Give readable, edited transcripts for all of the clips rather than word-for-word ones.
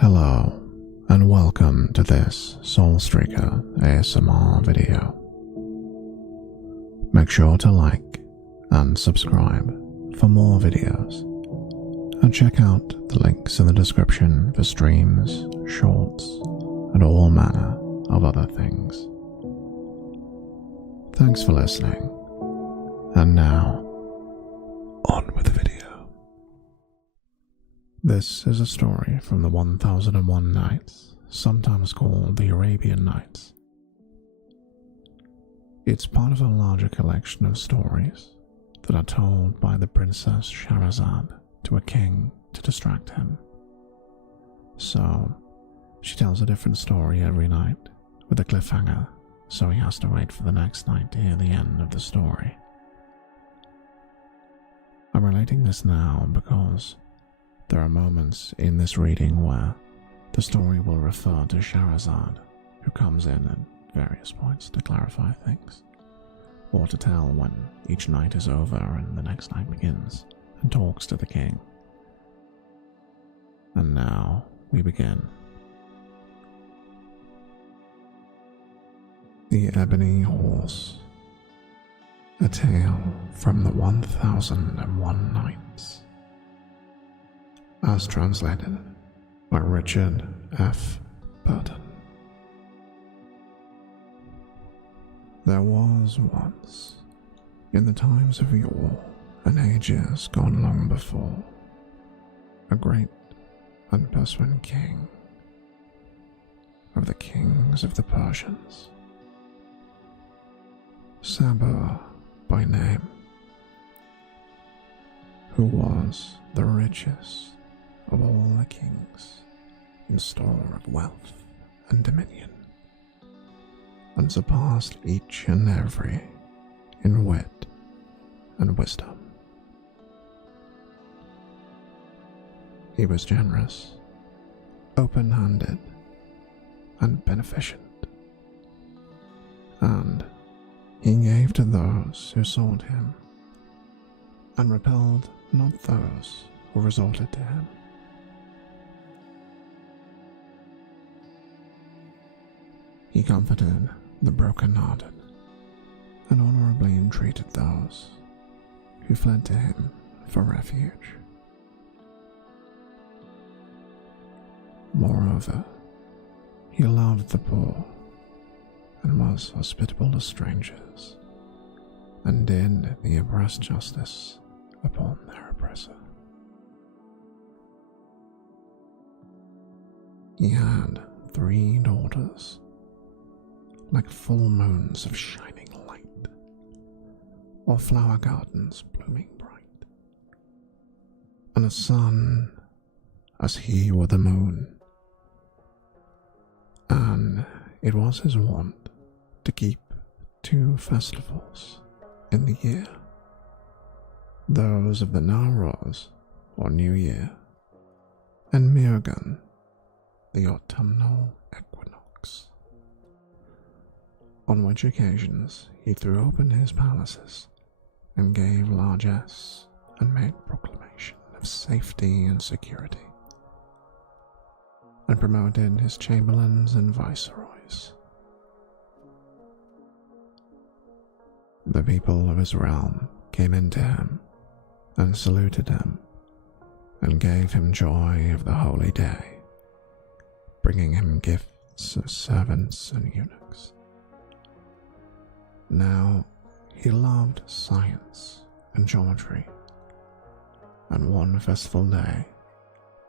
Hello, and welcome to this Soulstreaker ASMR video. Make sure to like and subscribe for more videos, and check out the links in the description for streams, shorts, and all manner of other things. Thanks for listening, and now, on with the video. This is a story from the 1001 Nights, sometimes called the Arabian Nights. It's part of a larger collection of stories that are told by the Princess Shahrazad to a king to distract him. So, she tells a different story every night, with a cliffhanger, so he has to wait for the next night to hear the end of the story. I'm relating this now because there are moments in this reading where the story will refer to Shahrazad, who comes in at various points to clarify things, or to tell when each night is over and the next night begins, and talks to the king. And now we begin. The Ebony Horse, a tale from the 1001 Nights. As translated by Richard F. Burton. There was once, in the times of yore and ages gone long before, a great and pursuing king of the kings of the Persians, Sabur by name, who was the richest of all the kings in store of wealth and dominion, and surpassed each and every in wit and wisdom. He was generous, open-handed, and beneficent, and he gave to those who sought him, and repelled not those who resorted to him. He comforted the broken-hearted, and honorably entreated those who fled to him for refuge. Moreover, he loved the poor, and was hospitable to strangers, and did the oppressed justice upon their oppressor. He had 3 daughters, like full moons of shining light, or flower gardens blooming bright, and a son as he were the moon. And it was his wont to keep 2 festivals in the year, those of the Nowruz, or New Year, and Mirgan, the autumnal equinox, on which occasions he threw open his palaces and gave largesse and made proclamation of safety and security, and promoted his chamberlains and viceroys. The people of his realm came in to him and saluted him and gave him joy of the holy day, bringing him gifts of servants and eunuchs. Now he loved science and geometry, and one festival day,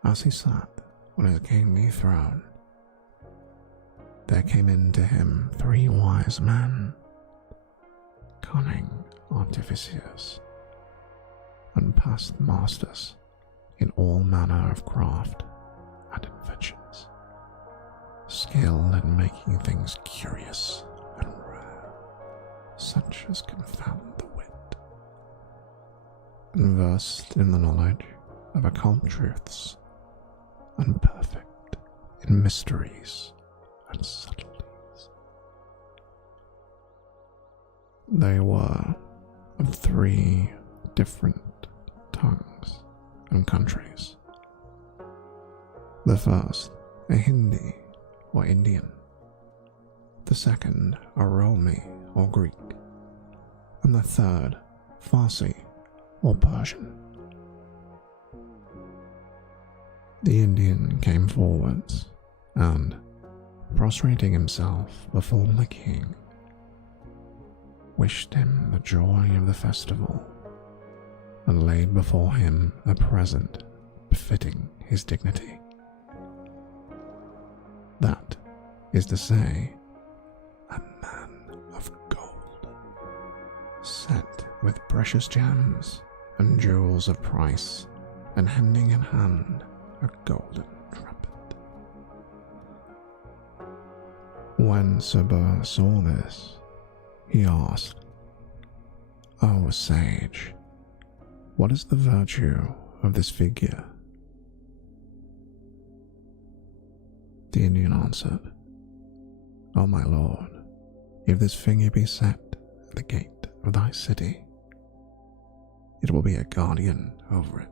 as he sat on his kingly throne, there came in to him 3 wise men, cunning artificers, and past masters in all manner of craft and inventions, skilled in making things curious and rare, such as confound the wit, and versed in the knowledge of occult truths, and perfect in mysteries and subtleties. They were of 3 different tongues and countries. The first a Hindi or Indian, the second a Romi or Greek, and the third Farsi or Persian. The Indian came forwards and, prostrating himself before the king, wished him the joy of the festival and laid before him a present befitting his dignity. That is to say, a man of gold, set with precious gems and jewels of price, and handing in hand a golden trumpet. When Sabur saw this, he asked, "O sage, what is the virtue of this figure?" The Indian answered, "O my lord, if this figure be set at the gate of thy city, it will be a guardian over it.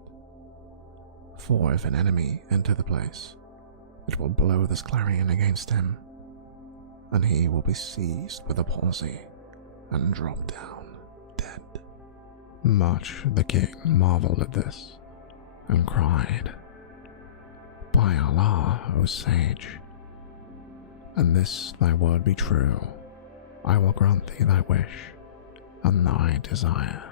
For if an enemy enter the place, it will blow this clarion against him, and he will be seized with a palsy and drop down dead." Much the king marveled at this, and cried, "By Allah, O sage, and this thy word be true, I will grant thee thy wish and thy desire."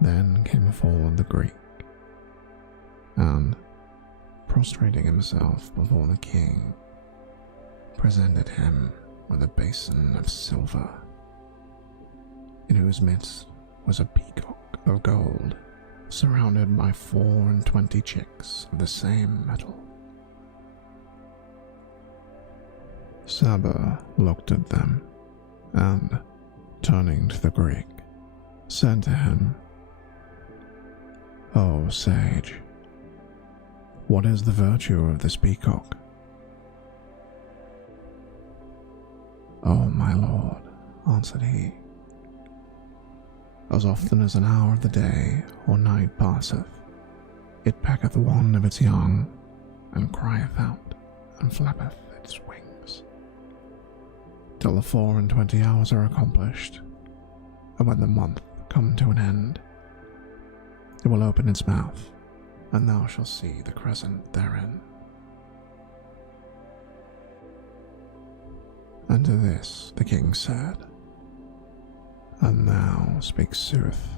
Then came forward the Greek, and, prostrating himself before the king, presented him with a basin of silver, in whose midst was a peacock of gold, surrounded by 24 chicks of the same metal. Sabur looked at them, and, turning to the Greek, said to him, "O sage, what is the virtue of this peacock?" "O my lord," answered he, "as often as an hour of the day or night passeth, it packeth one of its young, and crieth out, and flappeth its wings, till the 24 hours are accomplished, and when the month come to an end, it will open its mouth, and thou shalt see the crescent therein." And to this the king said, "And thou speak sooth,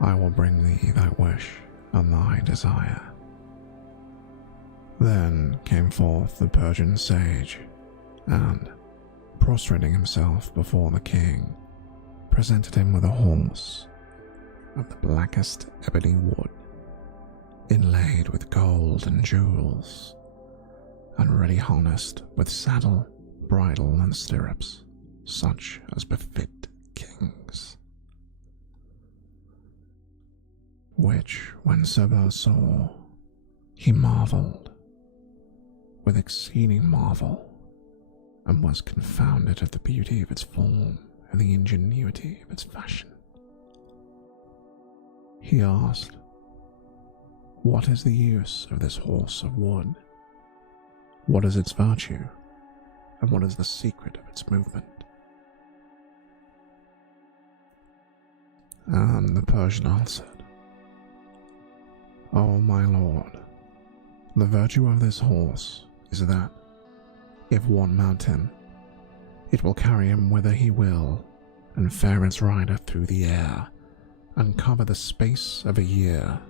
I will bring thee thy wish and thy desire." Then came forth the Persian sage, and, prostrating himself before the king, presented him with a horse of the blackest ebony wood, inlaid with gold and jewels, and ready harnessed with saddle, bridle, and stirrups, such as befit kings. Which, when Sabur saw, he marveled with exceeding marvel, and was confounded at the beauty of its form and the ingenuity of its fashion. He asked, "What is the use of this horse of wood? What is its virtue, and what is the secret of its movement?" And the Persian answered, "O my lord, the virtue of this horse is that, if one mount him, it will carry him whither he will, and fare its rider through the air, and cover the space of a year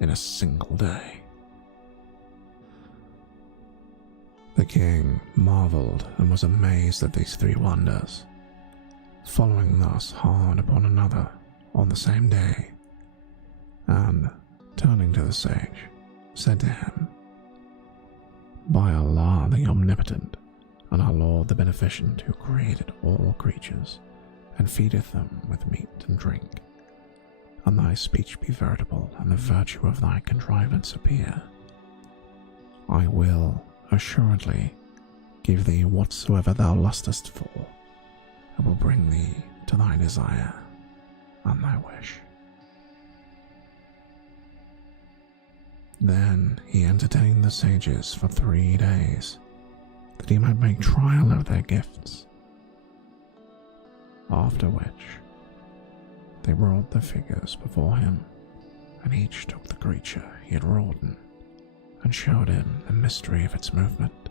in a single day." The king marveled and was amazed at these 3 wonders, following thus hard upon another on the same day, and, turning to the sage, said to him, "By Allah the Omnipotent, and our Lord the Beneficent, who created all creatures, and feedeth them with meat and drink, and thy speech be veritable, and the virtue of thy contrivance appear, I will assuredly give thee whatsoever thou lustest for, and will bring thee to thy desire and thy wish." Then he entertained the sages for 3 days, that he might make trial of their gifts. After which, they brought the figures before him, and each took the creature he had wrought and showed him the mystery of its movement.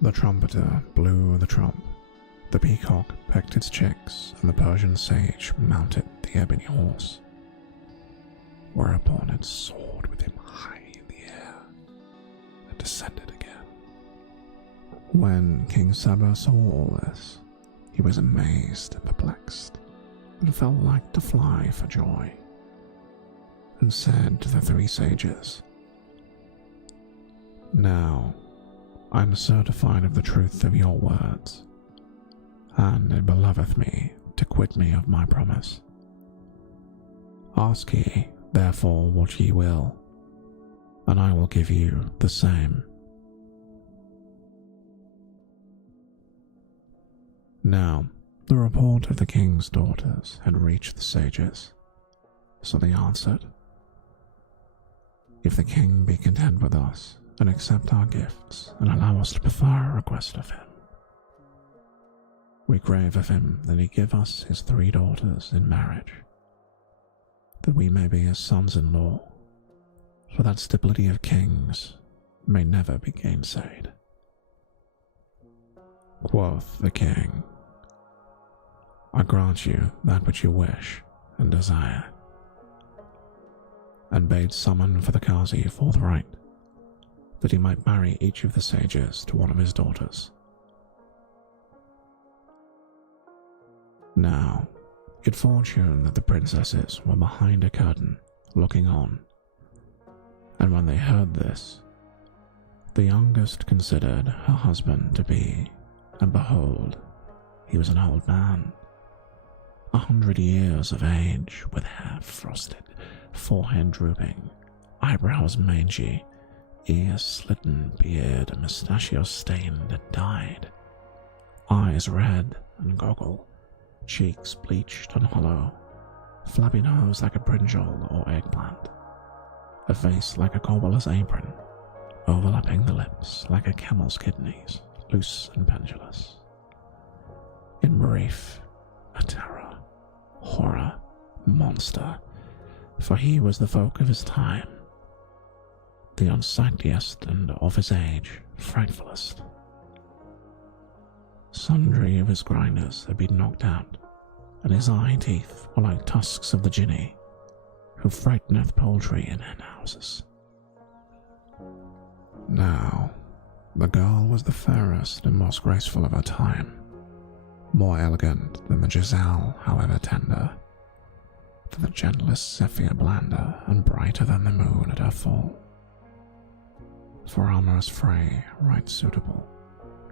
The trumpeter blew the trump, the peacock pecked its chicks, and the Persian sage mounted the ebony horse, whereupon it soared with him high in the air and descended again. When King Saba saw all this, he was amazed and perplexed, and felt like to fly for joy, and said to the 3 sages, "Now I am certified of the truth of your words, and it beloveth me to quit me of my promise. Ask ye, therefore, what ye will, and I will give you the same." Now, the report of the king's daughters had reached the sages, so they answered, "If the king be content with us, and accept our gifts, and allow us to prefer a request of him, we crave of him that he give us his 3 daughters in marriage, that we may be his sons-in-law, for that stability of kings may never be gainsaid." Quoth the king, "I grant you that which you wish and desire," and bade summon for the cosy forthright, that he might marry each of the sages to one of his daughters. Now, it fortuned that the princesses were behind a curtain, looking on, and when they heard this, the youngest considered her husband to be, and behold, he was an old man, 100 years of age, with hair frosted, forehead drooping, eyebrows mangy, ears slitten, beard and mustachio stained and dyed, eyes red and goggle, cheeks bleached and hollow, flabby nose like a brinjal or eggplant, a face like a cobbler's apron, overlapping the lips like a camel's kidneys, loose and pendulous. In brief, a terror, horror, monster, for he was the folk of his time, the unsightliest and of his age frightfulest. Sundry of his grinders had been knocked out, and his eye teeth were like tusks of the jinni, who frighteneth poultry in hen houses. Now, the girl was the fairest and most graceful of her time, more elegant than the Giselle, however tender, for the gentlest zephyr blander and brighter than the moon at her fall. For amorous fray right suitable,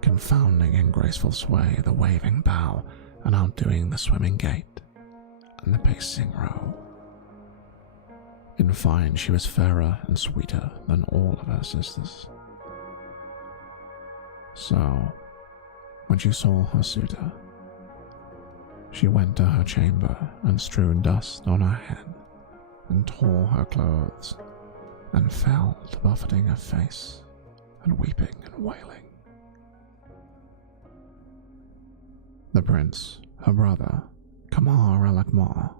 confounding in graceful sway the waving bow, and outdoing the swimming gait and the pacing row. In fine, she was fairer and sweeter than all of her sisters. So, when she saw her suitor, she went to her chamber and strewed dust on her head, and tore her clothes, and fell to buffeting her face, and weeping and wailing. The prince, her brother, Kamar al-Akmar,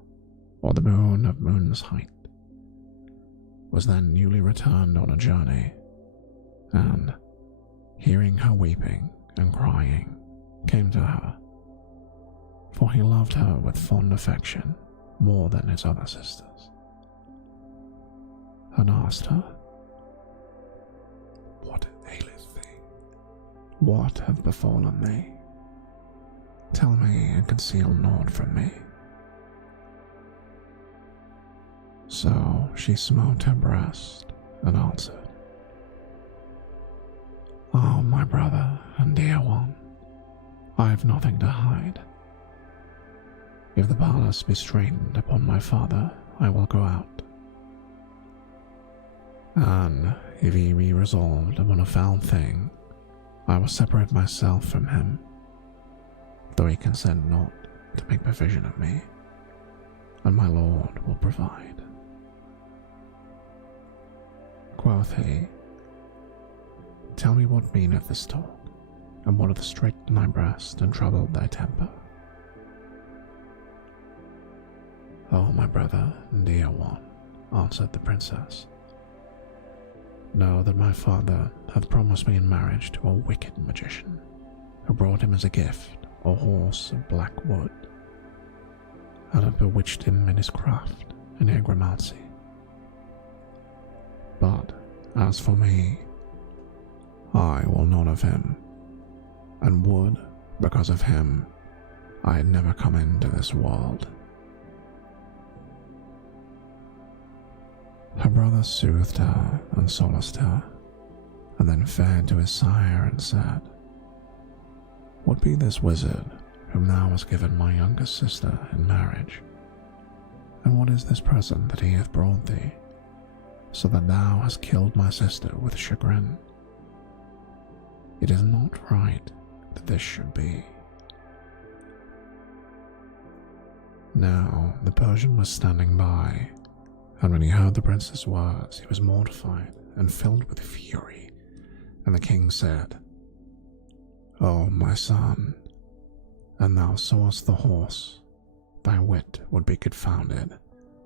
or the moon of moon's height, was then newly returned on a journey, and, hearing her weeping and crying, came to her, for he loved her with fond affection more than his other sisters, and asked her, "What aileth thee? What hath befallen thee? Tell me and conceal naught from me." So she smote her breast and answered, "Oh, my brother and dear one, I have nothing to hide. If the palace be straitened upon my father, I will go out. And if he be resolved upon a foul thing, I will separate myself from him, though he consent not to make provision of me, and my Lord will provide." Quoth he, "Tell me what meaneth this talk, and what hath straitened thy breast and troubled thy temper?" "O my brother and dear one," answered the princess, "know that my father hath promised me in marriage to a wicked magician, who brought him as a gift a horse of black wood, and hath bewitched him in his craft and agromancy. But as for me, I will none of him, and would, because of him, I had never come into this world." Her brother soothed her and solaced her, and then fared to his sire and said, "What be this wizard whom thou hast given my youngest sister in marriage? And what is this present that he hath brought thee, so that thou hast killed my sister with chagrin? It is not right that this should be." Now the Persian was standing by, and when he heard the prince's words, he was mortified and filled with fury, and the king said, "O my son, an thou sawest the horse, thy wit would be confounded,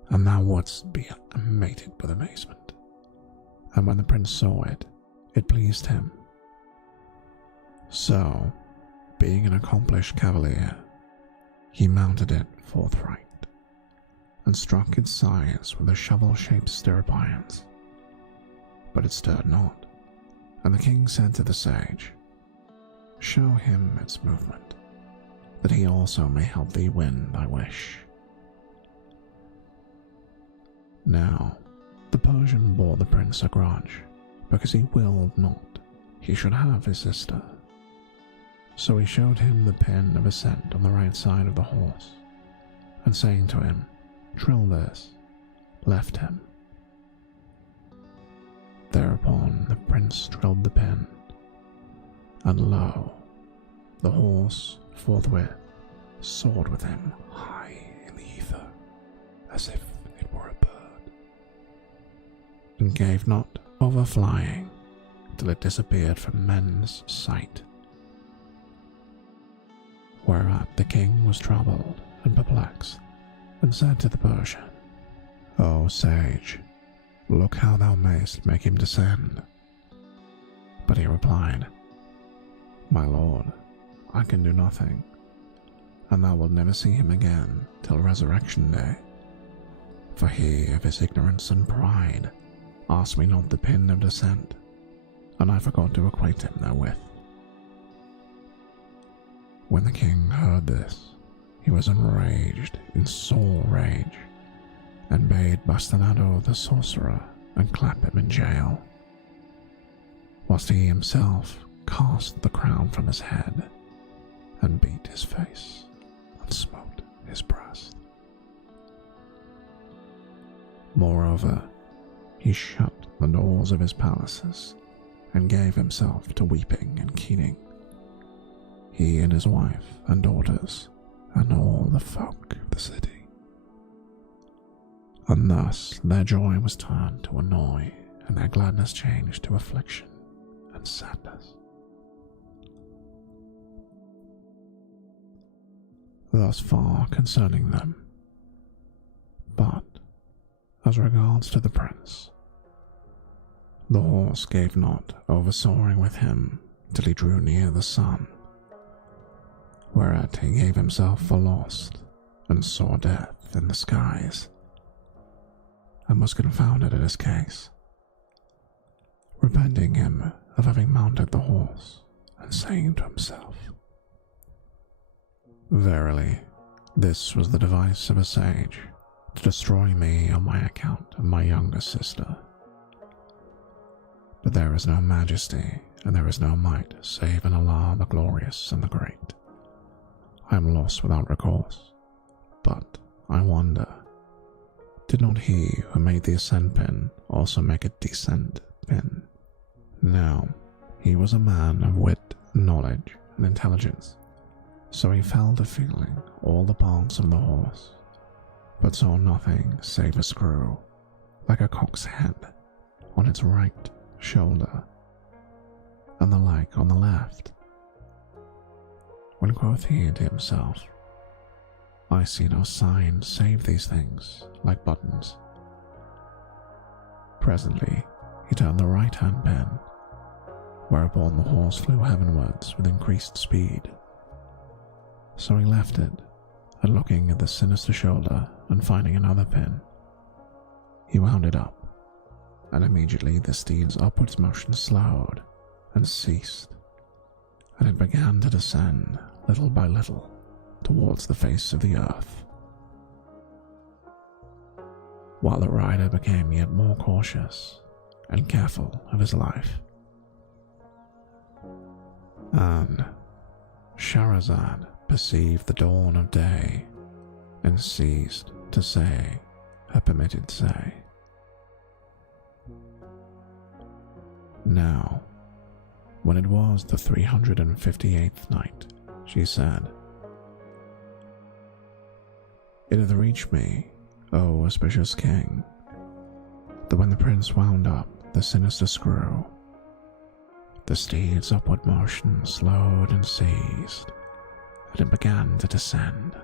and thou wouldst be mated with amazement." And when the prince saw it, it pleased him. So, being an accomplished cavalier, he mounted it forthright, and struck its sides with the shovel-shaped stirrup irons. But it stirred not, and the king said to the sage, "Show him its movement, that he also may help thee win thy wish." Now, the Persian bore the prince a grudge, because he willed not he should have his sister. So he showed him the pin of ascent on the right side of the horse, and saying to him, "Trill this," left him. Thereupon the prince trilled the pin, and lo, the horse forthwith soared with him high in the ether, as if it were a bird, and gave not over flying till it disappeared from men's sight. Whereat the king was troubled and perplexed, and said to the Persian, "O sage, look how thou mayst make him descend." But he replied, "My lord, I can do nothing, and thou wilt never see him again till resurrection day. For he, of his ignorance and pride, asked me not the pin of descent, and I forgot to acquaint him therewith." When the king heard this, he was enraged in sore rage, and bade Bastinado the sorcerer and clap him in jail, whilst he himself cast the crown from his head, and beat his face, and smote his breast. Moreover, he shut the doors of his palaces, and gave himself to weeping and keening, he and his wife and daughters, and all the folk of the city. And thus their joy was turned to annoy, and their gladness changed to affliction and sadness. Thus far concerning them. But, as regards to the prince, the horse gave not over soaring with him till he drew near the sun, whereat he gave himself for lost, and saw death in the skies, and was confounded at his case, repenting him of having mounted the horse, and saying to himself, "Verily, this was the device of a sage, to destroy me on my account of my younger sister. But there is no majesty, and there is no might, save in Allah the glorious and the great. I am lost without recourse, but I wonder, did not he who made the ascent pin also make a descent pin? Now, he was a man of wit, knowledge, and intelligence, so he fell to feeling all the parts of the horse, but saw nothing save a screw, like a cock's head, on its right shoulder, and the like on the left. When quoth he to himself, I see no sign save these things, like buttons. Presently he turned the right-hand pin, whereupon the horse flew heavenwards with increased speed. So he left it, and looking at the sinister shoulder and finding another pin, he wound it up, and immediately the steed's upwards motion slowed and ceased, and it began to descend little by little towards the face of the earth, while the rider became yet more cautious and careful of his life. And Shahrazad perceived the dawn of day and ceased to say her permitted say. Now, when it was the 358th night, she said, It hath reached me, O auspicious king, that when the prince wound up the sinister screw, the steed's upward motion slowed and ceased, and it began to descend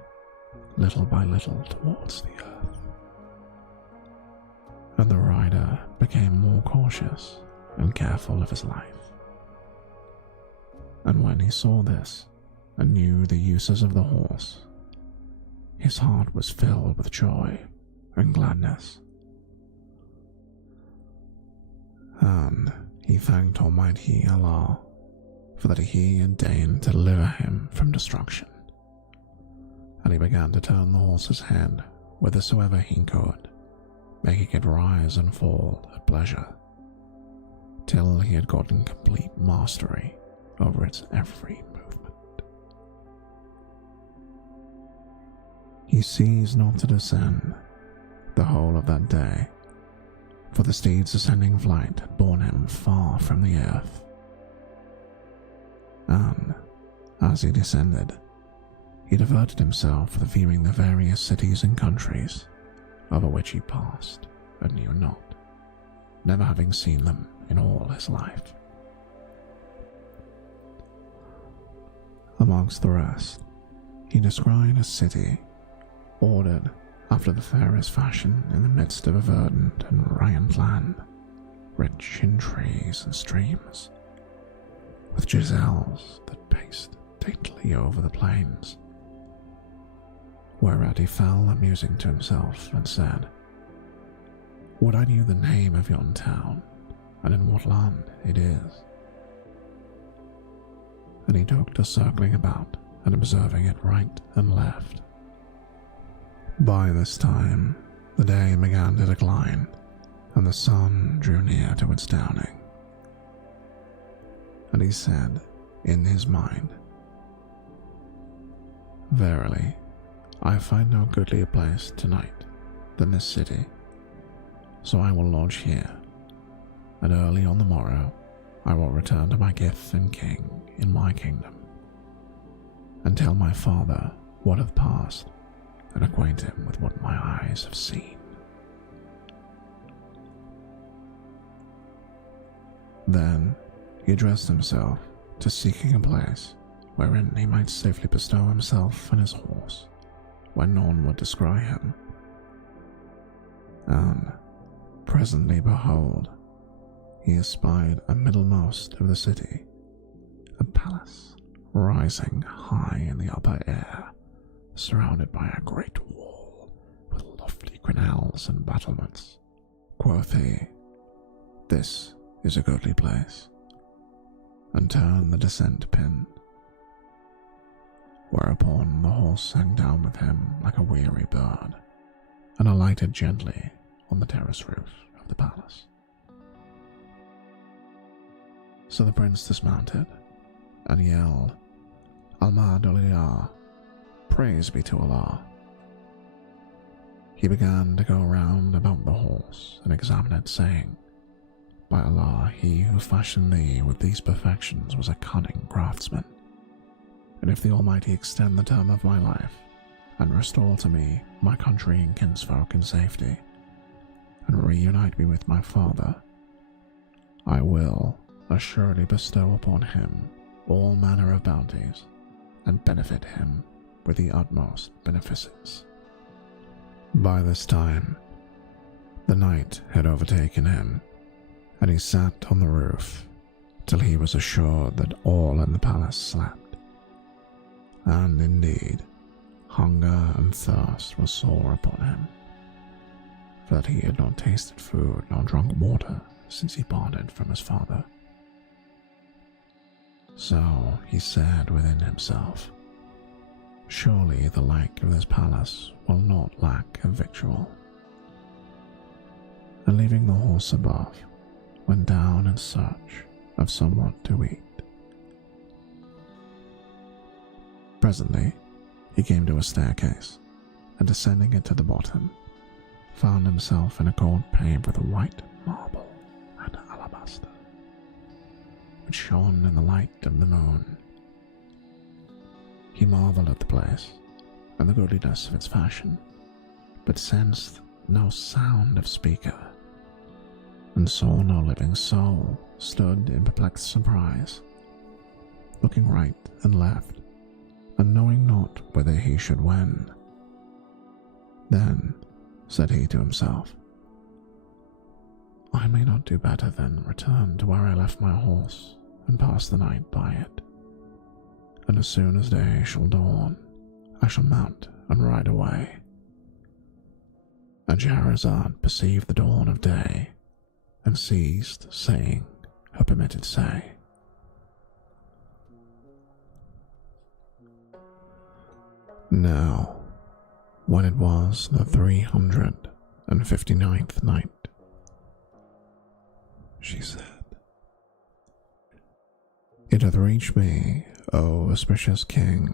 little by little towards the earth. And the rider became more cautious and careful of his life. And when he saw this and knew the uses of the horse, his heart was filled with joy and gladness. And he thanked Almighty Allah for that he had deigned to deliver him from destruction. And he began to turn the horse's head whithersoever he could, making it rise and fall at pleasure, till he had gotten complete mastery over its every movement. He ceased not to descend the whole of that day, for the steed's ascending flight had borne him far from the earth. And, as he descended, he diverted himself with viewing the various cities and countries over which he passed and knew not, never having seen them in all his life. Amongst the rest, he descried a city ordered after the fairest fashion in the midst of a verdant and riant land, rich in trees and streams, with gazelles that paced daintily over the plains. Whereat he fell amusing to himself and said, Would I knew the name of yon town, and in what land it is. And he took to circling about and observing it right and left. By this time, the day began to decline, and the sun drew near to its downing. And he said in his mind, Verily, I find no goodlier place tonight than this city, so I will lodge here, and early on the morrow I will return to my kith and king in my kingdom, and tell my father what hath passed, and acquaint him with what my eyes have seen. Then he addressed himself to seeking a place wherein he might safely bestow himself and his horse, when none would descry him. And presently, behold, he espied a middlemost of the city, a palace rising high in the upper air, surrounded by a great wall with lofty crenelles and battlements. Quoth he, This is a goodly place, and turned the descent pin, whereupon the horse sank down with him like a weary bird, and alighted gently on the terrace roof of the palace. So the prince dismounted, and yelled, Alhamdulillah, praise be to Allah. He began to go round about the horse and examine it, saying, By Allah, he who fashioned thee with these perfections was a cunning craftsman. And if the Almighty extend the term of my life, and restore to me my country and kinsfolk in safety, and reunite me with my father, I will assuredly bestow upon him all manner of bounties, and benefit him with the utmost beneficence." By this time, the night had overtaken him, and he sat on the roof till he was assured that all in the palace slept. And indeed, hunger and thirst were sore upon him, for that he had not tasted food nor drunk water since he parted from his father. So he said within himself, "Surely the like of this palace will not lack of victual." And leaving the horse above, went down in search of somewhat to eat. Presently, he came to a staircase, and descending it to the bottom, found himself in a court paved with white marble and alabaster, which shone in the light of the moon. He marveled at the place and the goodliness of its fashion, but sensed no sound of speaker, and saw no living soul, stood in perplexed surprise, looking right and left, and knowing not whither he should wend. Then said he to himself, "I may not do better than return to where I left my horse and pass the night by it. And as soon as day shall dawn, I shall mount and ride away." And Scheherazade perceived the dawn of day, and ceased saying her permitted say. Now, when it was the 359th night, she said, "It hath reached me, O auspicious king,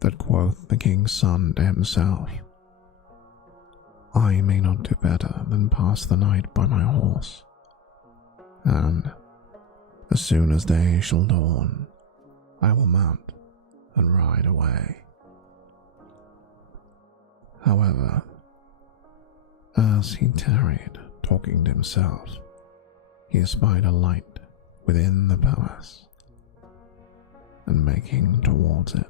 that quoth the king's son to himself, I may not do better than pass the night by my horse, and as soon as day shall dawn, I will mount and ride away." However, as he tarried talking to himself, he espied a light within the palace, and making towards it,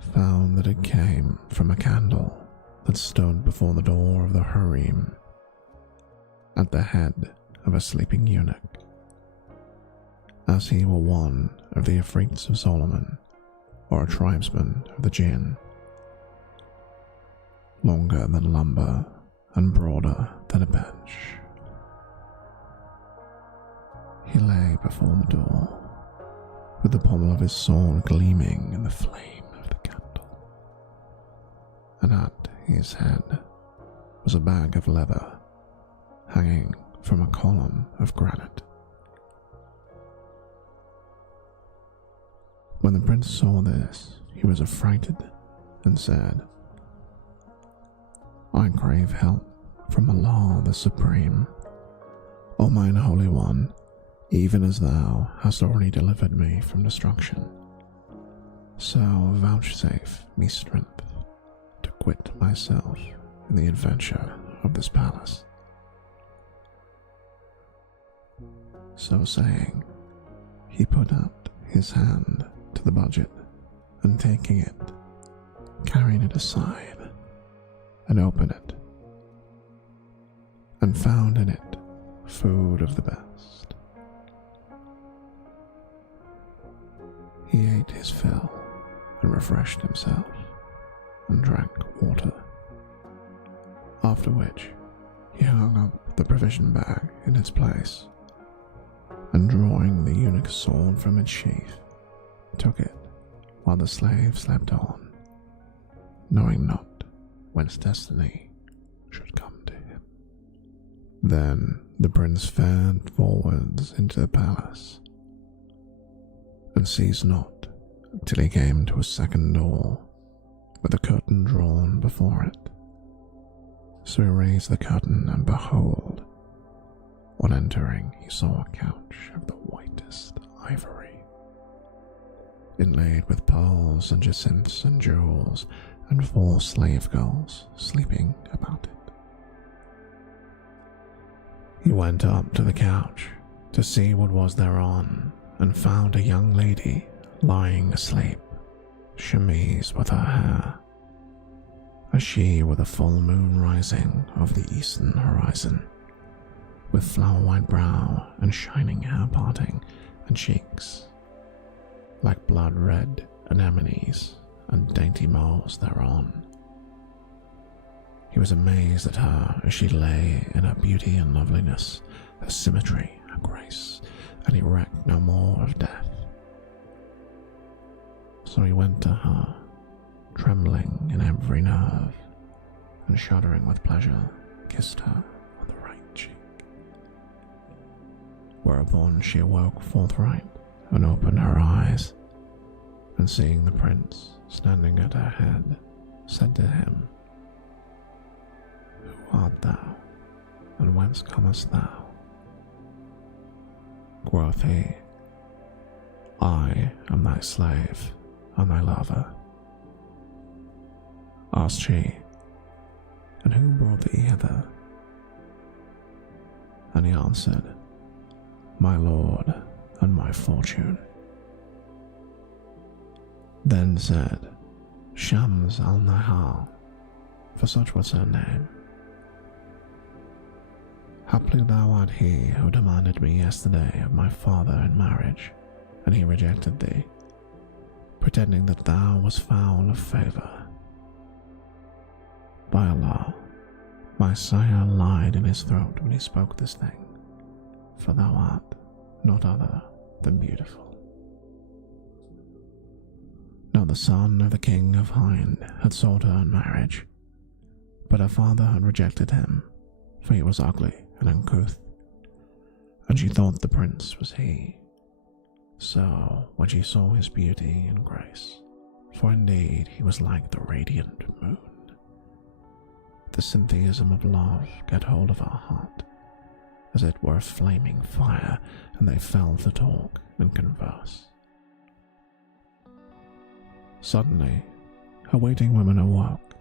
found that it came from a candle that stood before the door of the harem, at the head of a sleeping eunuch, as he were one of the Afrits of Solomon, or a tribesman of the Jinn, longer than lumber and broader than a bench. He lay before the door, with the pommel of his sword gleaming in the flame of the candle, and at his head was a bag of leather hanging from a column of granite. When the prince saw this, he was affrighted and said, "I crave help from Allah the Supreme, O mine Holy One, even as thou hast already delivered me from destruction. So vouchsafe me strength to quit myself in the adventure of this palace." So saying, he put out his hand to the budget, and taking it, carried it aside, and opened it, and found in it food of the best. He ate his fill, and refreshed himself, and drank water, after which he hung up the provision bag in its place, and drawing the eunuch's sword from its sheath, took it while the slave slept on, knowing not whence destiny should come to him. Then the prince fared forwards into the palace, and ceased not till he came to a second door, with a curtain drawn before it. So he raised the curtain, and behold, on entering he saw a couch of the whitest ivory, inlaid with pearls and jacinths and jewels, and 4 slave girls sleeping about it. He He went up to the couch to see what was thereon, and found a young lady lying asleep, chemise with her hair, a she with a full moon rising over the eastern horizon, with flower-white brow and shining hair parting, and cheeks like blood-red anemones and dainty moles thereon. He was amazed at her as she lay in her beauty and loveliness, her symmetry, her grace, and he recked no more of death. So he went to her, trembling in every nerve, and shuddering with pleasure, kissed her on the right cheek. Whereupon she awoke forthright and opened her eyes, and seeing the prince standing at her head, said to him, "Who art thou, and whence comest thou?" Quoth he, "I am thy slave and thy lover." Asked she, "And who brought thee hither?" And he answered, "My lord and my fortune." Then said Shams al-Nahar, for such was her name, "Haply thou art he who demanded me yesterday of my father in marriage, and he rejected thee, pretending that thou wast foul of favour. By Allah, my sire lied in his throat when he spoke this thing, for thou art not other than beautiful." Now the son of the king of Hind had sought her in marriage, but her father had rejected him, for he was ugly and uncouth, and she thought the prince was he. So when she saw his beauty and grace, for indeed he was like the radiant moon, the syntheism of love got hold of her heart, as it were a flaming fire, and they fell to talk and converse. Suddenly, her waiting women awoke,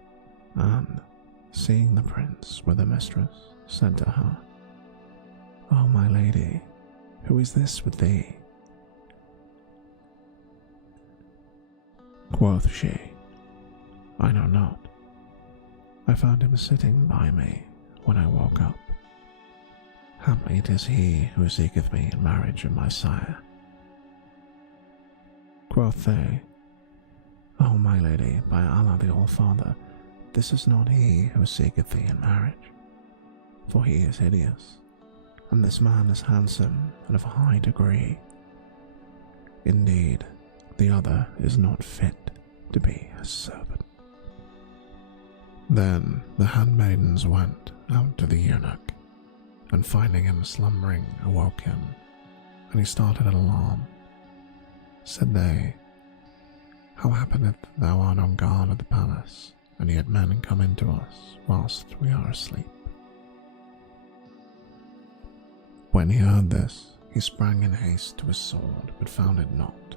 and, seeing the prince with the mistress, said to her, "O my lady, who is this with thee?" Quoth she, "I know not. I found him sitting by me when I woke up. Haply it is he who seeketh me in marriage of my sire." Quoth they, "O my lady, by Allah the All-Father, this is not he who seeketh thee in marriage, for he is hideous, and this man is handsome and of high degree. Indeed, the other is not fit to be his servant." Then the handmaidens went out to the eunuch, and finding him slumbering, awoke him, and he started at alarm. Said they, "How happeneth that thou art on guard at the palace, and yet men come into us whilst we are asleep?" When he heard this, he sprang in haste to his sword, but found it not,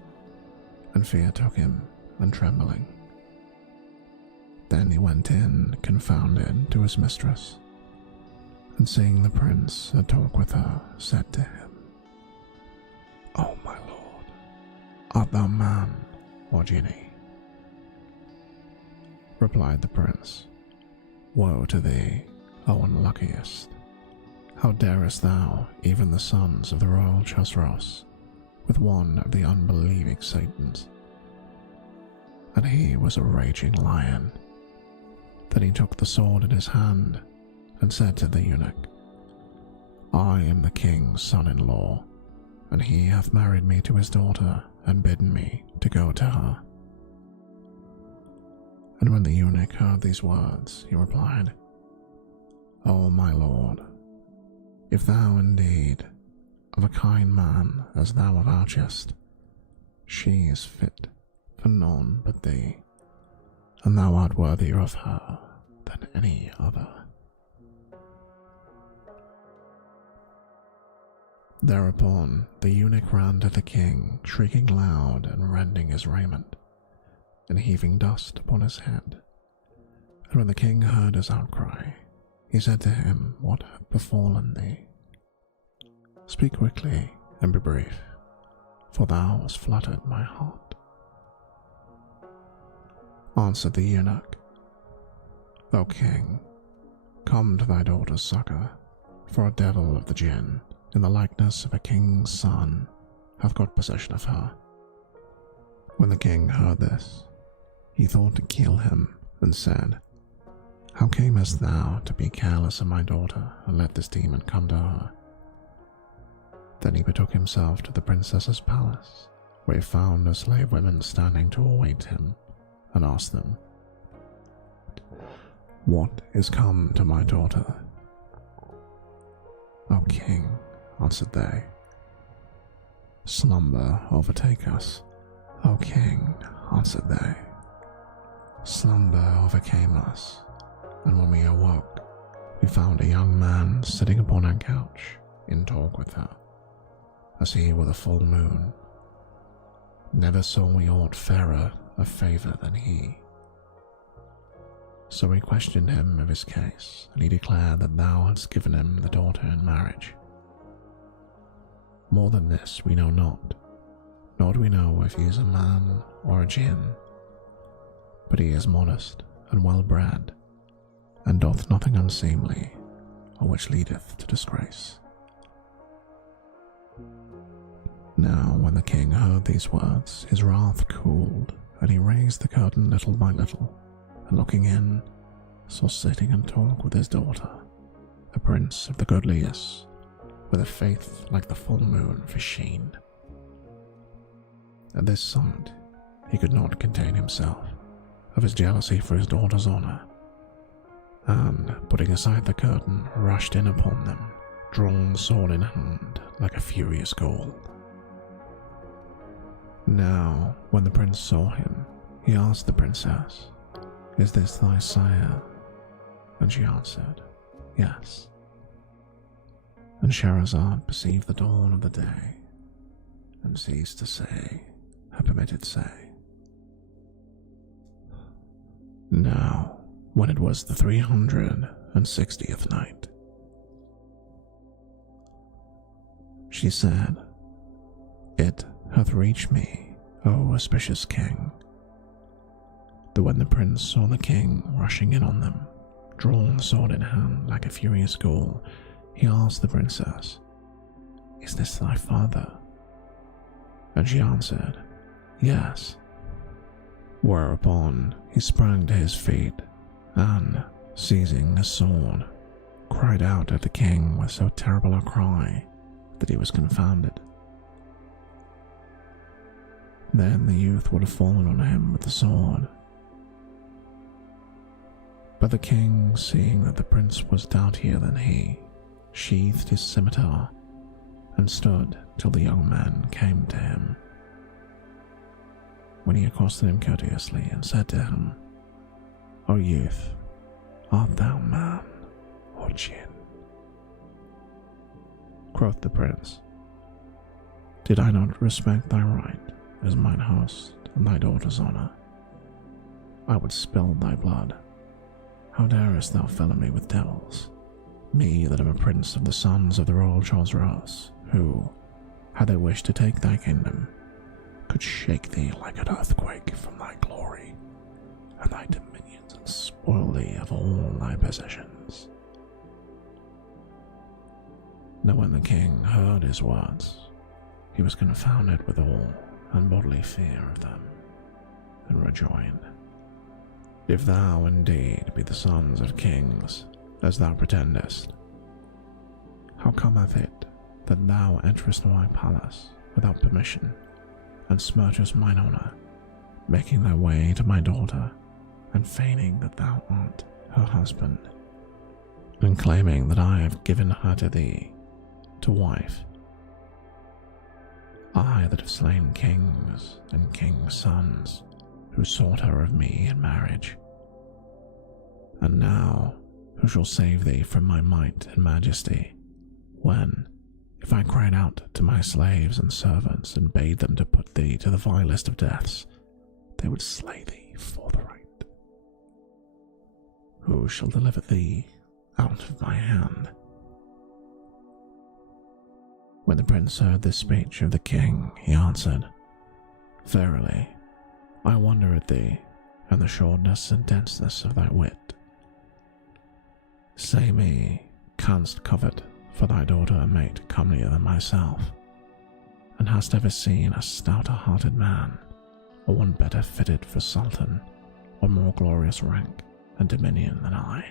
and fear took him, and trembling. Then he went in, confounded, to his mistress, and seeing the prince at talk with her, said to him, "O my lord, art thou man or genie?" Replied the prince, "Woe to thee, O unluckiest! How darest thou, even the sons of the royal Chosroes, with one of the unbelieving Satans?" And he was a raging lion. Then he took the sword in his hand, and said to the eunuch, "I am the king's son-in-law, and he hath married me to his daughter, and bidden me to go to her." And when the eunuch heard these words, he replied, "O my lord, if thou indeed of a kind man as thou avouchest, she is fit for none but thee, and thou art worthier of her than any other." Thereupon the eunuch ran to the king, shrieking loud and rending his raiment, and heaving dust upon his head. And when the king heard his outcry, he said to him, "What hath befallen thee? Speak quickly and be brief, for thou hast fluttered my heart. Answered the eunuch, O king, come to thy daughter's succor, for a devil of the jinn, in the likeness of a king's son, hath got possession of her. When the king heard this, he thought to kill him, and said, How camest thou to be careless of my daughter, and let this demon come to her? Then he betook himself to the princess's palace, where he found her slave women standing to await him, and asked them, What is come to my daughter? O king, answered they, Slumber overtake us. O king, answered they, Slumber overcame us, and when we awoke, we found a young man sitting upon a couch, in talk with her, as he were the full moon. Never saw we aught fairer of favour than he. So we questioned him of his case, and he declared that thou hadst given him the daughter in marriage. More than this we know not, nor do we know if he is a man or a jinn, but he is modest and well bred, and doth nothing unseemly, or which leadeth to disgrace. Now when the king heard these words, his wrath cooled, and he raised the curtain little by little, and looking in, saw sitting in talk with his daughter, a prince of the goodliest, with a face like the full moon for sheen. At this sight, he could not contain himself, of his jealousy for his daughter's honour, and, putting aside the curtain, rushed in upon them, drawn sword in hand, like a furious Gaul. Now, when the prince saw him, he asked the princess, Is this thy sire? And she answered, Yes. And Shahrazad perceived the dawn of the day, and ceased to say her permitted say. Now, when it was the 360th night, she said, It hath reached me, O auspicious king, that when the prince saw the king rushing in on them, drawn sword in hand like a furious Gaul, he asked the princess, Is this thy father? And she answered, Yes. Whereupon he sprang to his feet, and, seizing his sword, cried out at the king with so terrible a cry that he was confounded. Then the youth would have fallen on him with the sword. But the king, seeing that the prince was doughtier than he, sheathed his scimitar, and stood till the young man came to him, when he accosted him courteously and said to him, O youth, art thou man or jinn? Quoth the prince, Did I not respect thy right as mine host and thy daughter's honour? I would spill thy blood. How darest thou fellow me with devils, me that am a prince of the sons of the royal Chosroes, who, had they wished to take thy kingdom, could shake thee like an earthquake from thy glory and thy dominions, and spoil thee of all thy possessions. Now when the king heard his words, he was confounded with awe and bodily fear of them, and rejoined, If thou indeed be the sons of kings, as thou pretendest, how cometh it that thou enterest my palace without permission, and smirchest mine honour, making thy way to my daughter, and feigning that thou art her husband, and claiming that I have given her to thee, to wife? I that have slain kings and kings' sons, who sought her of me in marriage. And now, who shall save thee from my might and majesty, when, if I cried out to my slaves and servants and bade them to put thee to the vilest of deaths, they would slay thee for the right? Who shall deliver thee out of my hand? When the prince heard this speech of the king, he answered, "Verily, I wonder at thee, and the shortness and denseness of thy wit. Say me, canst covet for thy daughter a mate comelier than myself, and hast ever seen a stouter-hearted man, or one better fitted for sultan, or more glorious rank and dominion than I?"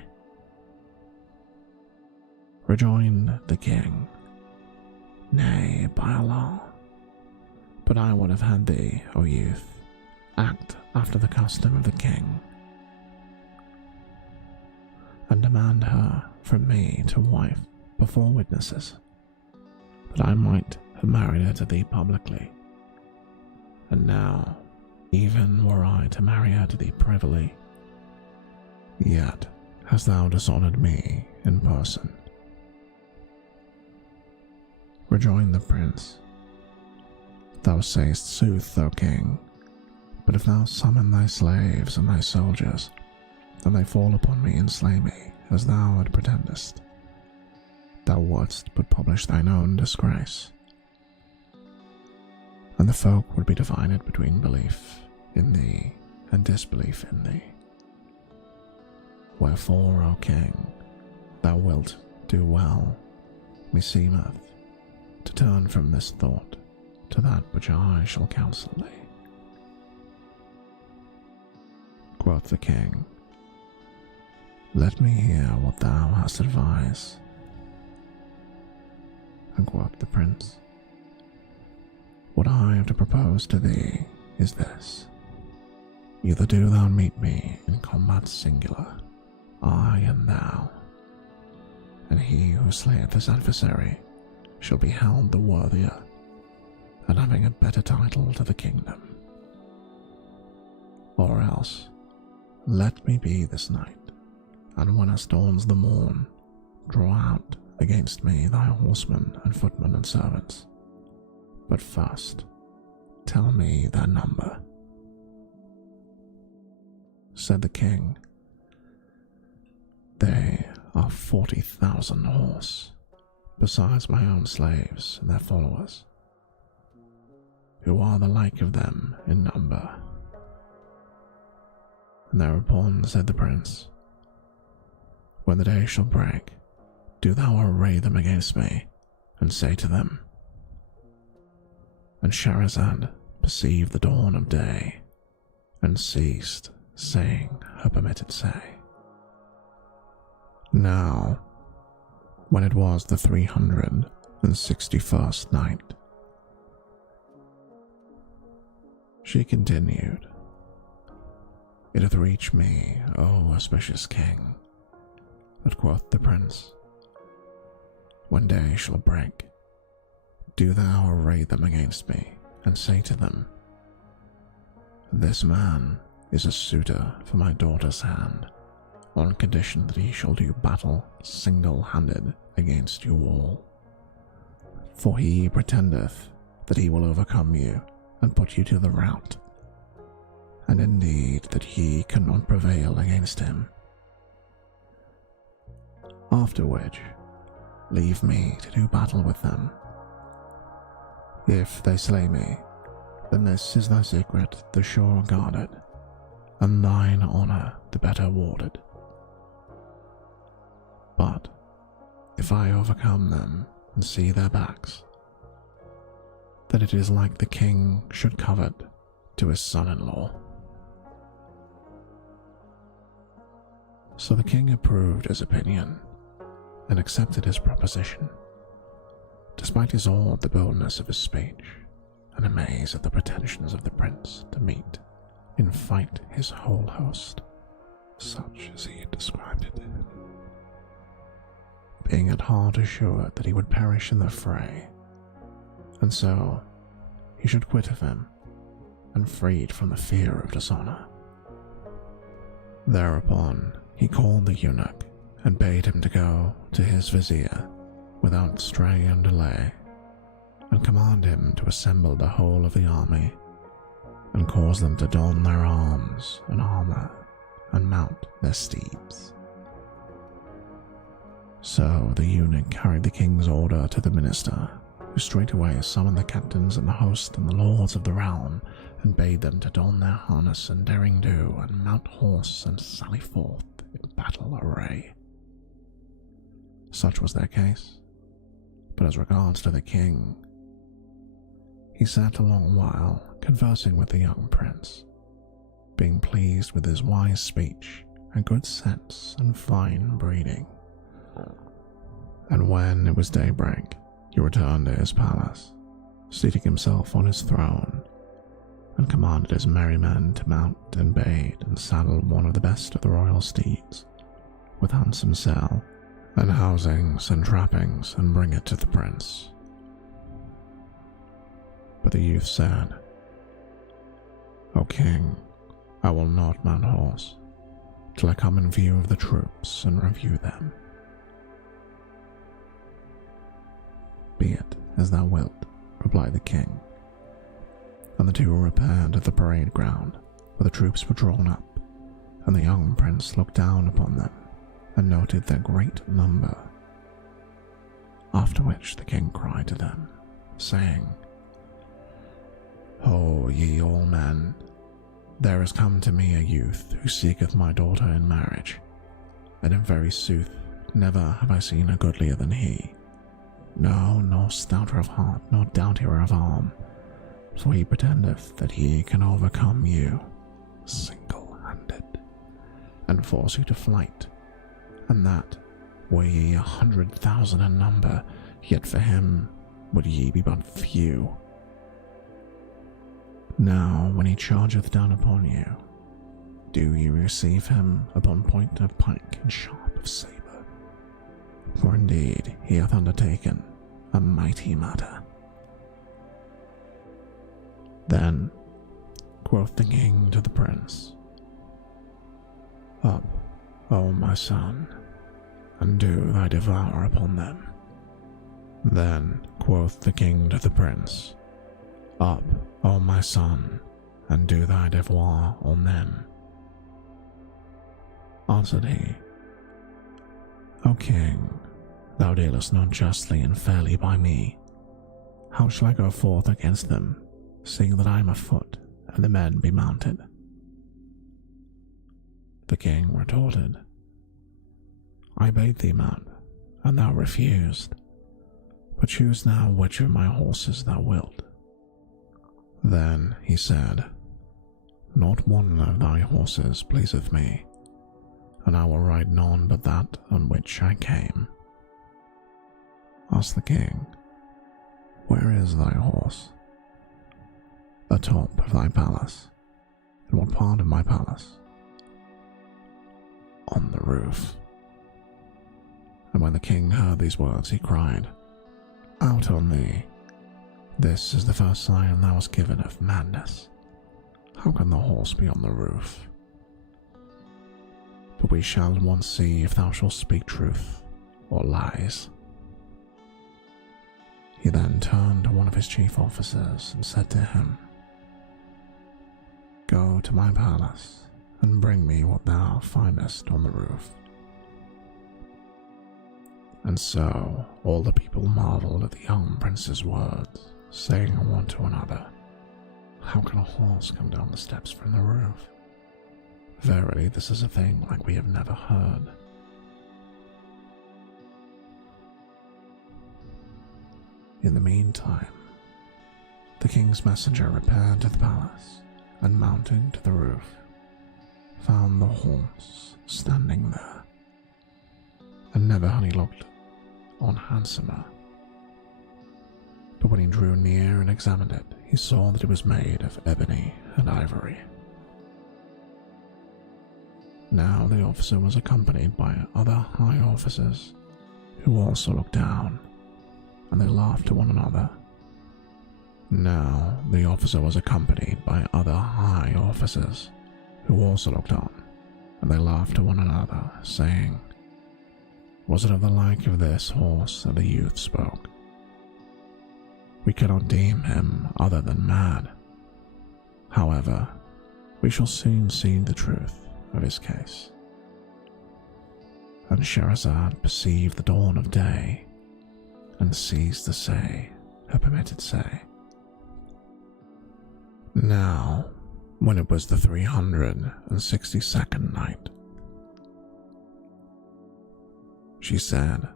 Rejoined the king, "Nay, by Allah, but I would have had thee, O youth, act after the custom of the king, and demand her from me to wife before witnesses, that I might have married her to thee publicly. And now, even were I to marry her to thee privily, yet hast thou dishonoured me in person." Rejoined the prince, "Thou sayest sooth, O king, but if thou summon thy slaves and thy soldiers, and they fall upon me and slay me, as thou had pretendest, thou wouldst but publish thine own disgrace, and the folk would be divided between belief in thee and disbelief in thee. Wherefore, O king, thou wilt do well, meseemeth, to turn from this thought to that which I shall counsel thee." Quoth the king, "Let me hear what thou hast advised." And quoth the prince, "What I have to propose to thee is this. Either do thou meet me in combat singular, I and thou, and he who slayeth his adversary shall be held the worthier, and having a better title to the kingdom. Or else, let me be this night, and when it dawns the morn, draw out against me thy horsemen and footmen and servants. But first, tell me their number." Said the king, "They are 40,000 horse, besides my own slaves and their followers, who are the like of them in number." And thereupon said the prince, "When the day shall break, do thou array them against me, and say to them." And Shahrazad perceived the dawn of day, and ceased saying her permitted say. Now, when it was the 361st night, she continued, "It hath reached me, O auspicious king, that quoth the prince, when day shall break, do thou array them against me, and say to them, this man is a suitor for my daughter's hand, on condition that he shall do battle single-handed against you all. For he pretendeth that he will overcome you and put you to the rout, and indeed that ye cannot prevail against him. After which, leave me to do battle with them. If they slay me, then this is thy secret the sure guarded, and thine honour the better warded. But if I overcome them and see their backs, then it is like the king should covet to his son-in-law." So the king approved his opinion and accepted his proposition, despite his awe at the boldness of his speech and amaze at the pretensions of the prince to meet in fight his whole host, such as he had described it, being at heart assured that he would perish in the fray, and so he should quit of him, and freed from the fear of dishonour. Thereupon he called the eunuch and bade him to go to his vizier without stray and delay, and command him to assemble the whole of the army, and cause them to don their arms and armour and mount their steeds. So the eunuch carried the king's order to the minister, who straightway summoned the captains and the host and the lords of the realm, and bade them to don their harness and daring do, and mount horse and sally forth in battle array. Such was their case. But as regards to the king, he sat a long while conversing with the young prince, being pleased with his wise speech and good sense and fine breeding. And when it was daybreak, he returned to his palace, seating himself on his throne, and commanded his merry men to mount and bade and saddle one of the best of the royal steeds, with handsome sail, and housings and trappings, and bring it to the prince. But the youth said, "O king, I will not mount horse, till I come in view of the troops and review them." "Be it as thou wilt," replied the king, and the two repaired to the parade ground, where the troops were drawn up, and the young prince looked down upon them, and noted their great number. After which the king cried to them, saying, "Ho, ye all men, there is come to me a youth who seeketh my daughter in marriage, and in very sooth never have I seen a goodlier than he. No, nor stouter of heart, nor doughtier of arm, for he pretendeth that he can overcome you single-handed, and force you to flight, and that, were ye 100,000 in number, yet for him would ye be but few. Now, when he chargeth down upon you, do ye receive him upon point of pike and sharp of sabre, for indeed he hath undertaken a mighty matter." Then quoth the king to the prince, "Up, O my son, and do thy devour upon them." Then quoth the king to the prince, "Up, O my son, and do thy devoir on them." Answered he, "O king, thou dealest not justly and fairly by me. How shall I go forth against them, seeing that I am afoot, and the men be mounted?" The king retorted, "I bade thee mount, and thou refused. But choose now which of my horses thou wilt." Then he said, "Not one of thy horses pleaseth me, and I will ride none but that on which I came." Asked the king, "Where is thy horse?" "Atop of thy palace." "In what part of my palace?" "On the roof." And when the king heard these words, he cried, "Out on thee! This is the first sign thou hast given of madness. How can the horse be on the roof? But we shall at once see if thou shalt speak truth or lies." He then turned to one of his chief officers and said to him, "Go to my palace and bring me what thou findest on the roof." And so all the people marveled at the young prince's words, saying one to another, "How can a horse come down the steps from the roof? Verily, this is a thing like we have never heard." In the meantime, the king's messenger repaired to the palace, and mounting to the roof, found the horse standing there, and never had he looked on handsomer. But when he drew near and examined it, he saw that it was made of ebony and ivory. Now the officer was accompanied by other high officers, who also looked down, and they laughed to one another. Now the officer was accompanied by other high officers, who also looked on, and they laughed to one another, saying, "Was it of the like of this horse that the youth spoke? We cannot deem him other than mad. However, we shall soon see the truth of his case." And Shahrazad perceived the dawn of day, and ceased to say her permitted say. Now, when it was the 362nd night, she said,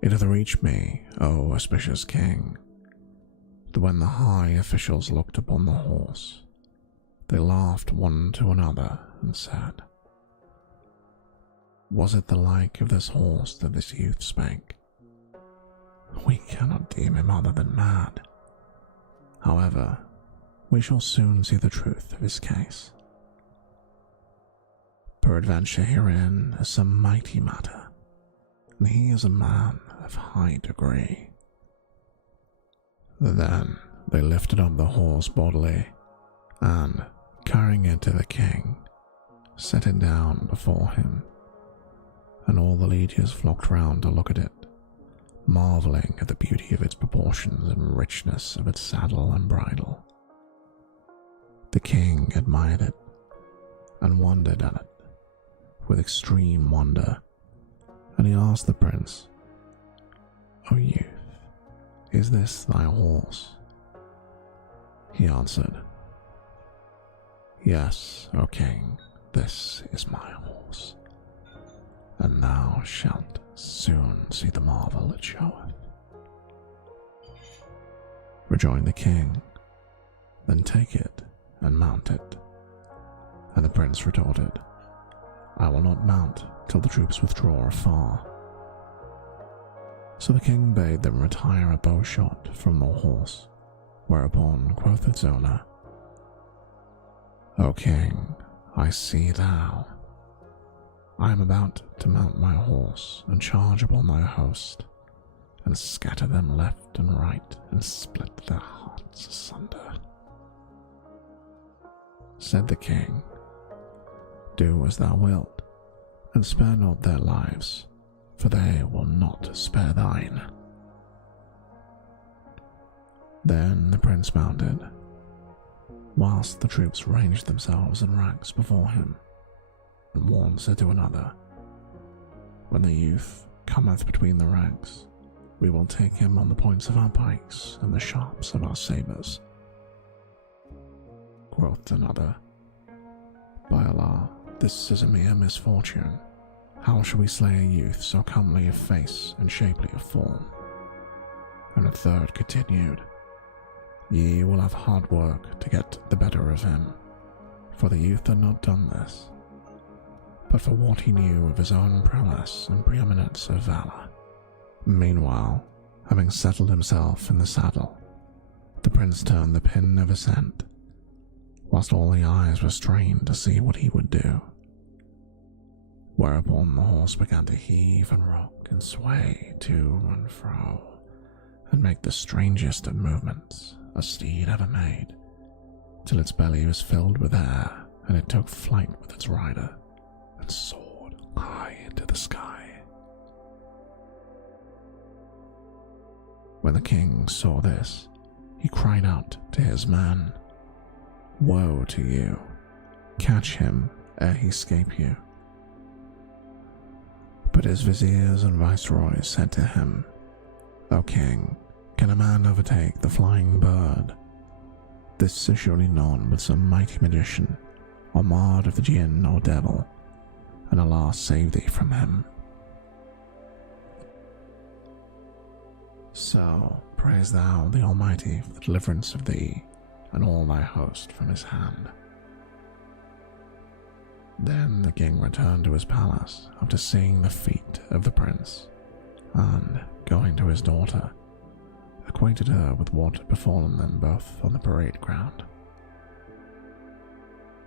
"It hath reached me, O auspicious king, that when the high officials looked upon the horse, they laughed one to another and said, Was it the like of this horse that this youth spake? We cannot deem him other than mad. However, we shall soon see the truth of his case. Peradventure herein is some mighty matter, and he is a man of high degree." Then they lifted up the horse bodily, and, carrying it to the king, set it down before him, and all the lieges flocked round to look at it, marvelling at the beauty of its proportions and richness of its saddle and bridle. The king admired it, and wondered at it, with extreme wonder, and he asked the prince, "O youth, is this thy horse?" He answered, "Yes, O king, this is my horse, and thou shalt soon see the marvel it showeth." Rejoined the king, "Then take it and mount it." And the prince retorted, "I will not mount till the troops withdraw afar." So the king bade them retire a bowshot from the horse, whereupon quoth its owner, "O king, I see thou. I am about to mount my horse and charge upon thy host, and scatter them left and right, and split their hearts asunder." Said the king, "Do as thou wilt, and spare not their lives, for they will not spare thine." Then the prince mounted, whilst the troops ranged themselves in ranks before him, and one said to another, "When the youth cometh between the ranks, we will take him on the points of our pikes and the sharps of our sabres." Quoth another, "By Allah, this is a mere misfortune. How shall we slay a youth so comely of face and shapely of form?" And a third continued, "Ye will have hard work to get the better of him, for the youth had not done this, but for what he knew of his own prowess and preeminence of valor." Meanwhile, having settled himself in the saddle, the prince turned the pin of ascent, whilst all the eyes were strained to see what he would do. Whereupon the horse began to heave and rock and sway to and fro, and make the strangest of movements a steed ever made, till its belly was filled with air, and it took flight with its rider, and soared high into the sky. When the king saw this, he cried out to his men, "Woe to you! Catch him ere he escape you." But his viziers and viceroys said to him, "O king, can a man overtake the flying bird? This is surely none but some mighty magician, or mard of the jinn or devil, and Allah save thee from him." So praise thou the Almighty for the deliverance of thee and all thy host from his hand. Then the king returned to his palace after seeing the feat of the prince, and, going to his daughter, acquainted her with what had befallen them both on the parade ground.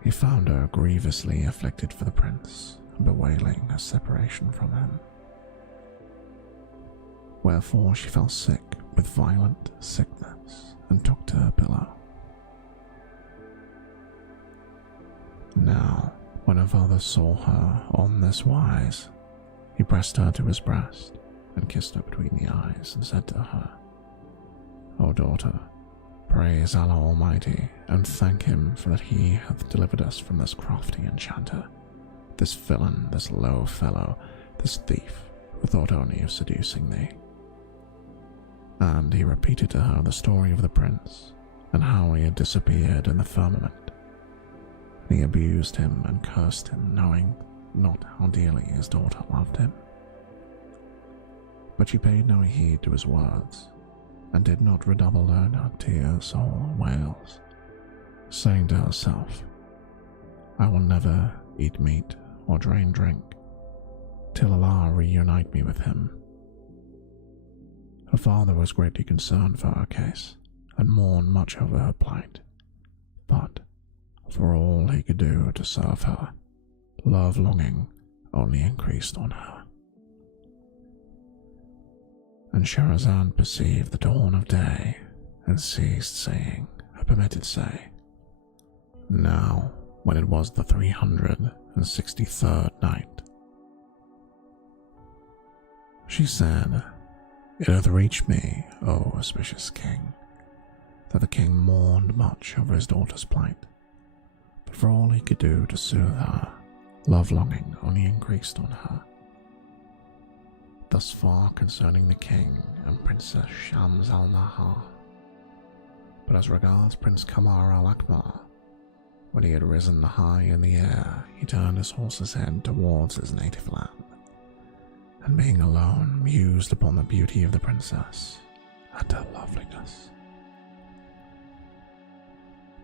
He found her grievously afflicted for the prince, and bewailing her separation from him. Wherefore she fell sick with violent sickness, and took to her pillow. Now, when her father saw her on this wise, he pressed her to his breast, and kissed her between the eyes, and said to her, "O daughter, praise Allah Almighty, and thank him for that he hath delivered us from this crafty enchanter, this villain, this low fellow, this thief, who thought only of seducing thee." and he repeated to her the story of the prince and how he had disappeared in the firmament. And he abused him and cursed him, knowing not how dearly his daughter loved him. But she paid no heed to his words, and did not redouble her tears or wails, saying to herself, "I will never eat meat or drain drink, till Allah reunite me with him." Her father was greatly concerned for her case, and mourned much over her plight, but for all he could do to serve her, love-longing only increased on her. And Shahrazad perceived the dawn of day, and ceased saying her permitted say. Now, when it was the 363rd night, she said, "It hath reached me, O auspicious king, that the king mourned much over his daughter's plight, but for all he could do to soothe her, love-longing only increased on her. Thus far concerning the king and Princess Shams al-Nahar. But as regards Prince Kamar al-Akbar, when he had risen high in the air, he turned his horse's head towards his native land, and being alone, mused upon the beauty of the princess and her loveliness.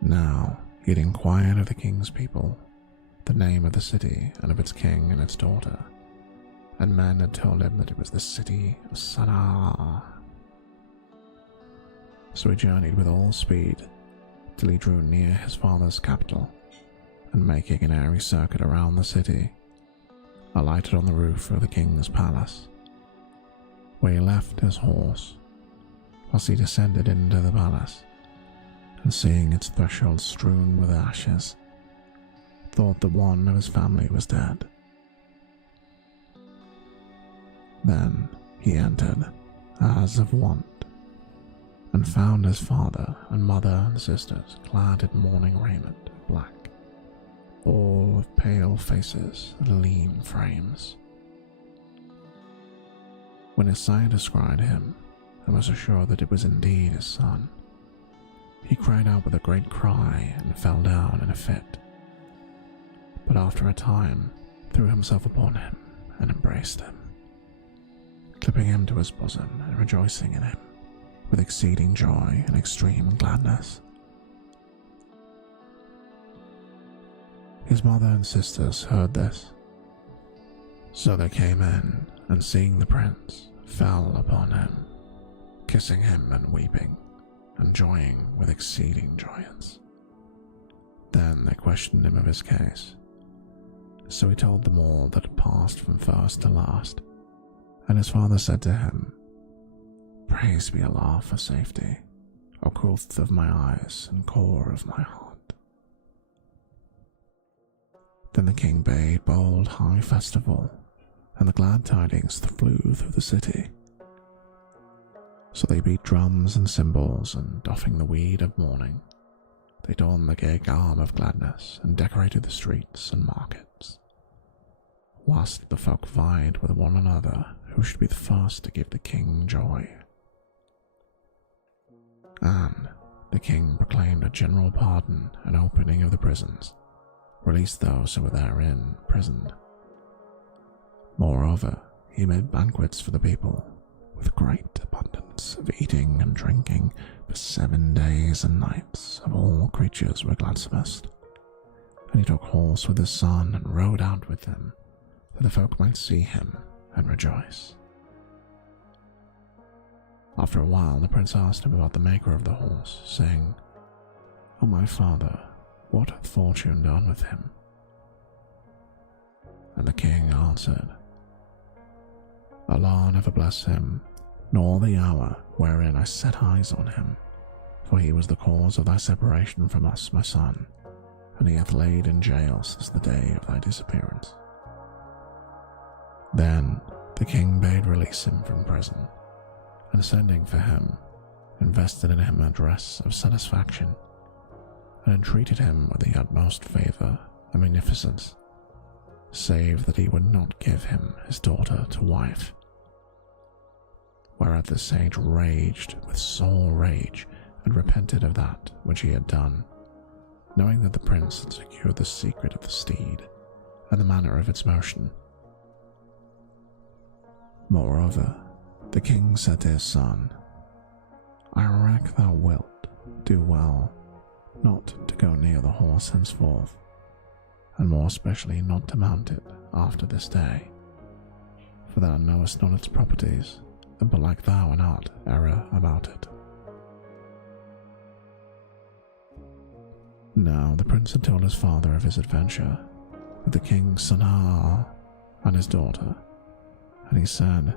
Now he had inquired of the king's people the name of the city and of its king and its daughter, and men had told him that it was the city of Sana'a. So he journeyed with all speed till he drew near his father's capital, and making an airy circuit around the city, alighted on the roof of the king's palace, where he left his horse, whilst he descended into the palace, and seeing its threshold strewn with ashes, thought that one of his family was dead. Then he entered, as of wont, and found his father and mother and sisters clad in mourning raiment of black, all with pale faces and lean frames. When his sire descried him, and was assured that it was indeed his son, he cried out with a great cry and fell down in a fit, but after a time threw himself upon him and embraced him, clipping him to his bosom and rejoicing in him with exceeding joy and extreme gladness. His mother and sisters heard this, so they came in, and seeing the prince, fell upon him, kissing him and weeping, and joying with exceeding joyance. Then they questioned him of his case, so he told them all that had passed from first to last, and his father said to him, "Praise be Allah for safety, O growth of my eyes and core of my heart." Then the king bade bold high festival, and the glad tidings flew through the city. So they beat drums and cymbals, and doffing the weed of mourning, they donned the gay garb of gladness, and decorated the streets and markets, whilst the folk vied with one another who should be the first to give the king joy. And the king proclaimed a general pardon and opening of the prisons, released those who were therein prisoned. Moreover, he made banquets for the people, with great abundance of eating and drinking for 7 days and nights of all creatures were gladsomest. And he took horse with his son and rode out with him, that the folk might see him and rejoice. After a while, the prince asked him about the maker of the horse, saying, "O my father, what hath fortune done with him?" And the king answered, "Allah never bless him, nor the hour wherein I set eyes on him, for he was the cause of thy separation from us, my son, and he hath laid in jail since the day of thy disappearance." Then the king bade release him from prison, and sending for him, invested in him a dress of satisfaction, and entreated him with the utmost favour and magnificence, save that he would not give him his daughter to wife. whereat the sage raged with sore rage and repented of that which he had done, knowing that the prince had secured the secret of the steed and the manner of its motion. Moreover, the king said to his son, I reck thou wilt do well not to go near the horse henceforth, and more especially not to mount it after this day, for thou knowest not its properties, and belike thou in art error about it. Now the prince had told his father of his adventure with the king's son and his daughter, and he said,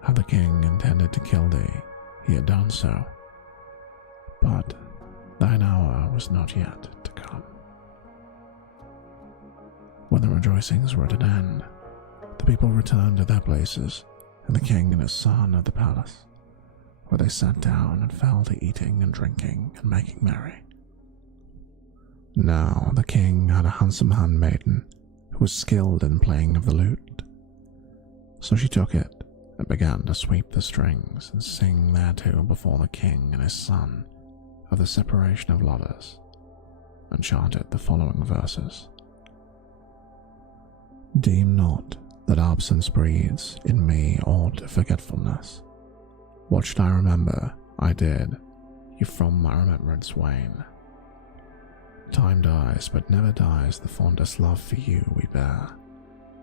had the king intended to kill thee, he had done so, but thine hour was not yet to come. When the rejoicings were at an end, the people returned to their places, and the king and his son at the palace, where they sat down and fell to eating and drinking and making merry. Now the king had a handsome handmaiden who was skilled in playing of the lute, so she took it and began to sweep the strings and sing thereto before the king and his son of the separation of lovers, and chanted the following verses. Deem not that absence breeds in me aught of forgetfulness. What should I remember I did, you from my remembrance wane. Time dies, but never dies the fondest love for you we bear,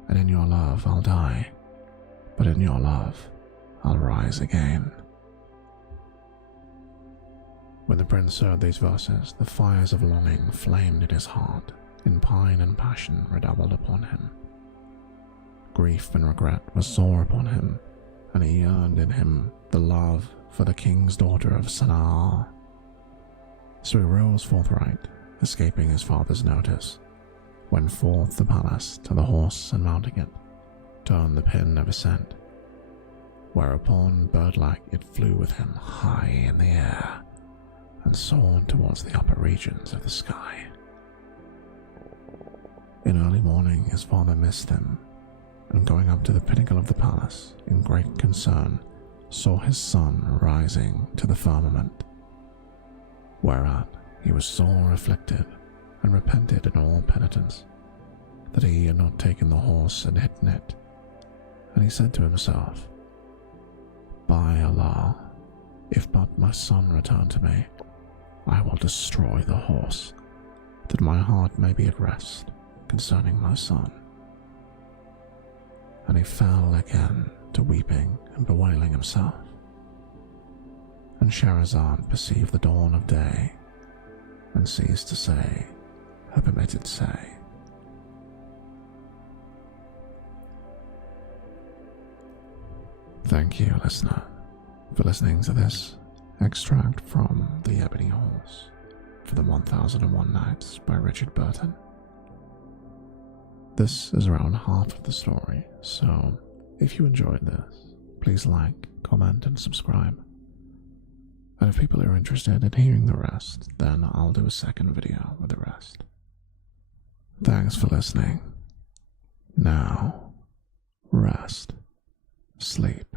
and in your love I'll die, but in your love I'll rise again. When the prince heard these verses, the fires of longing flamed in his heart, in pine and passion redoubled upon him. Grief and regret were sore upon him, and he yearned in him the love for the king's daughter of Sana'a. So he rose forthright, escaping his father's notice, went forth the palace to the horse, and mounting it, turned the pin of ascent, whereupon, bird-like, it flew with him high in the air, and soared towards the upper regions of the sky. In early morning his father missed him, and going up to the pinnacle of the palace, in great concern, saw his son rising to the firmament, whereat he was sore afflicted, and repented in all penitence, that he had not taken the horse and hidden it, and he said to himself, By Allah, if but my son return to me, I will destroy the horse, that my heart may be at rest concerning my son. And he fell again to weeping and bewailing himself. And Shahrazad perceived the dawn of day, and ceased to say her permitted say. Thank you, listener, for listening to this extract from The Ebony Horse for the 1001 Nights by Richard Burton. This is around half of the story, so if you enjoyed this, please like, comment, and subscribe. And if people are interested in hearing the rest, then I'll do a second video with the rest. Thanks for listening. Now, rest, sleep,